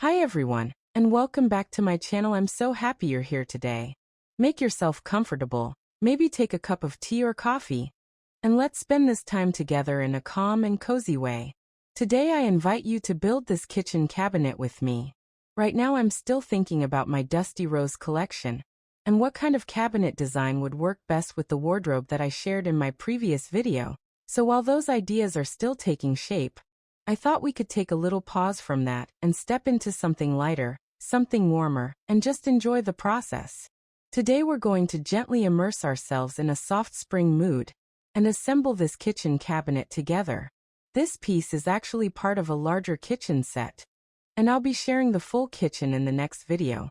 Hi everyone, and welcome back to my channel. I'm so happy you're here today. Make yourself comfortable, maybe take a cup of tea or coffee, and let's spend this time together in a calm and cozy way. Today I invite you to build this kitchen cabinet with me. Right now I'm still thinking about my dusty rose collection, and what kind of cabinet design would work best with the wardrobe that I shared in my previous video. So while those ideas are still taking shape, I thought we could take a little pause from that and step into something lighter, something warmer, and just enjoy the process. Today we're going to gently immerse ourselves in a soft spring mood and assemble this kitchen cabinet together. This piece is actually part of a larger kitchen set, and I'll be sharing the full kitchen in the next video,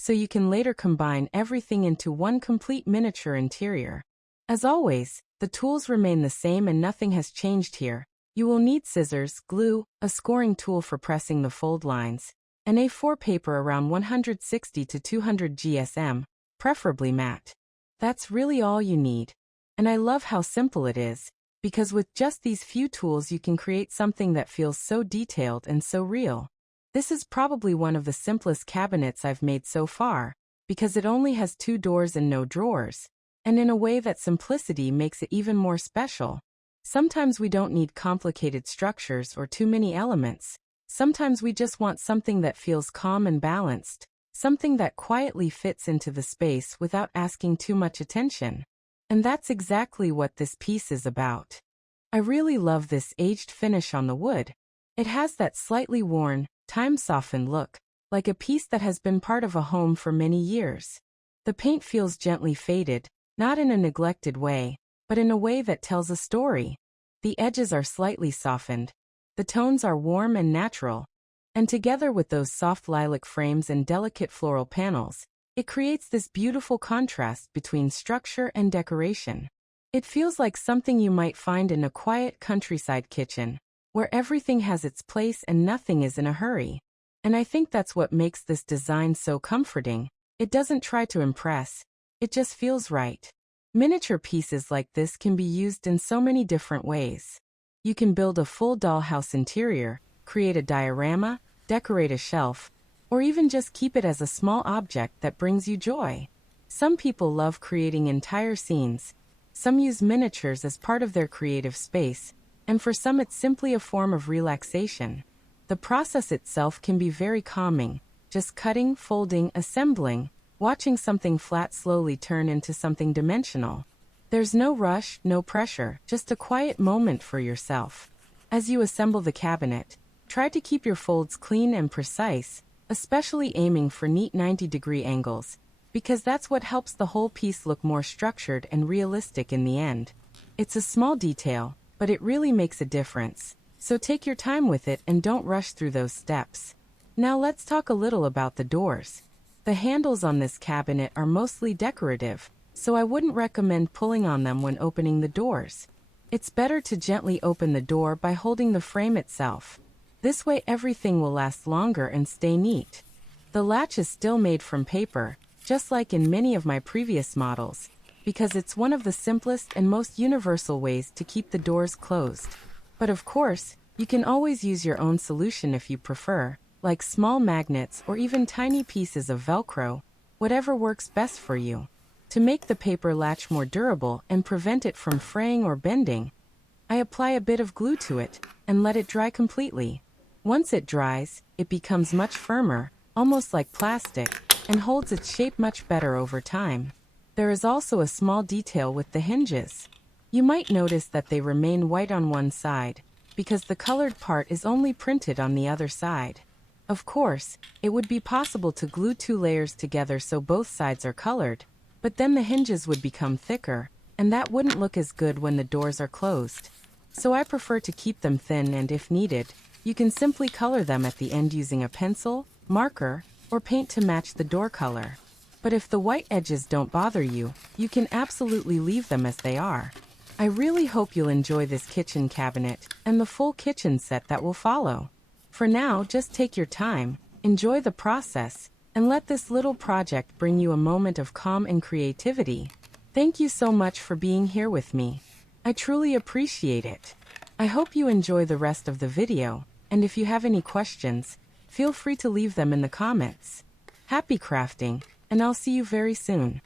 so you can later combine everything into one complete miniature interior. As always, the tools remain the same and nothing has changed here. You will need scissors, glue, a scoring tool for pressing the fold lines, and A4 paper around 160 to 200 GSM, preferably matte. That's really all you need. And I love how simple it is, because with just these few tools you can create something that feels so detailed and so real. This is probably one of the simplest cabinets I've made so far, because it only has 2 doors and no drawers, and in a way that simplicity makes it even more special. Sometimes we don't need complicated structures or too many elements. Sometimes we just want something that feels calm and balanced, something that quietly fits into the space without asking too much attention. And that's exactly what this piece is about. I really love this aged finish on the wood. It has that slightly worn, time-softened look, like a piece that has been part of a home for many years. The paint feels gently faded, not in a neglected way, but in a way that tells a story. The edges are slightly softened, the tones are warm and natural, and together with those soft lilac frames and delicate floral panels, it creates this beautiful contrast between structure and decoration. It feels like something you might find in a quiet countryside kitchen, where everything has its place and nothing is in a hurry. And I think that's what makes this design so comforting. It doesn't try to impress, it just feels right. Miniature pieces like this can be used in so many different ways. You can build a full dollhouse interior, create a diorama, decorate a shelf, or even just keep it as a small object that brings you joy. Some people love creating entire scenes. Some use miniatures as part of their creative space, and for some it's simply a form of relaxation. The process itself can be very calming, just cutting, folding, assembling, watching something flat slowly turn into something dimensional. There's no rush, no pressure, just a quiet moment for yourself. As you assemble the cabinet, try to keep your folds clean and precise, especially aiming for neat 90-degree angles, because that's what helps the whole piece look more structured and realistic in the end. It's a small detail, but it really makes a difference. So take your time with it and don't rush through those steps. Now let's talk a little about the doors. The handles on this cabinet are mostly decorative, so I wouldn't recommend pulling on them when opening the doors. It's better to gently open the door by holding the frame itself. This way everything will last longer and stay neat. The latch is still made from paper, just like in many of my previous models, because it's one of the simplest and most universal ways to keep the doors closed. But of course, you can always use your own solution if you prefer, like small magnets or even tiny pieces of Velcro, whatever works best for you. To make the paper latch more durable and prevent it from fraying or bending, I apply a bit of glue to it and let it dry completely. Once it dries, it becomes much firmer, almost like plastic, and holds its shape much better over time. There is also a small detail with the hinges. You might notice that they remain white on one side, because the colored part is only printed on the other side. Of course, it would be possible to glue 2 layers together so both sides are colored, but then the hinges would become thicker, and that wouldn't look as good when the doors are closed. So I prefer to keep them thin, and if needed, you can simply color them at the end using a pencil, marker, or paint to match the door color. But if the white edges don't bother you, you can absolutely leave them as they are. I really hope you'll enjoy this kitchen cabinet and the full kitchen set that will follow. For now, just take your time, enjoy the process, and let this little project bring you a moment of calm and creativity. Thank you so much for being here with me. I truly appreciate it. I hope you enjoy the rest of the video, and if you have any questions, Feel free to leave them in the comments. Happy crafting, and I'll see you very soon.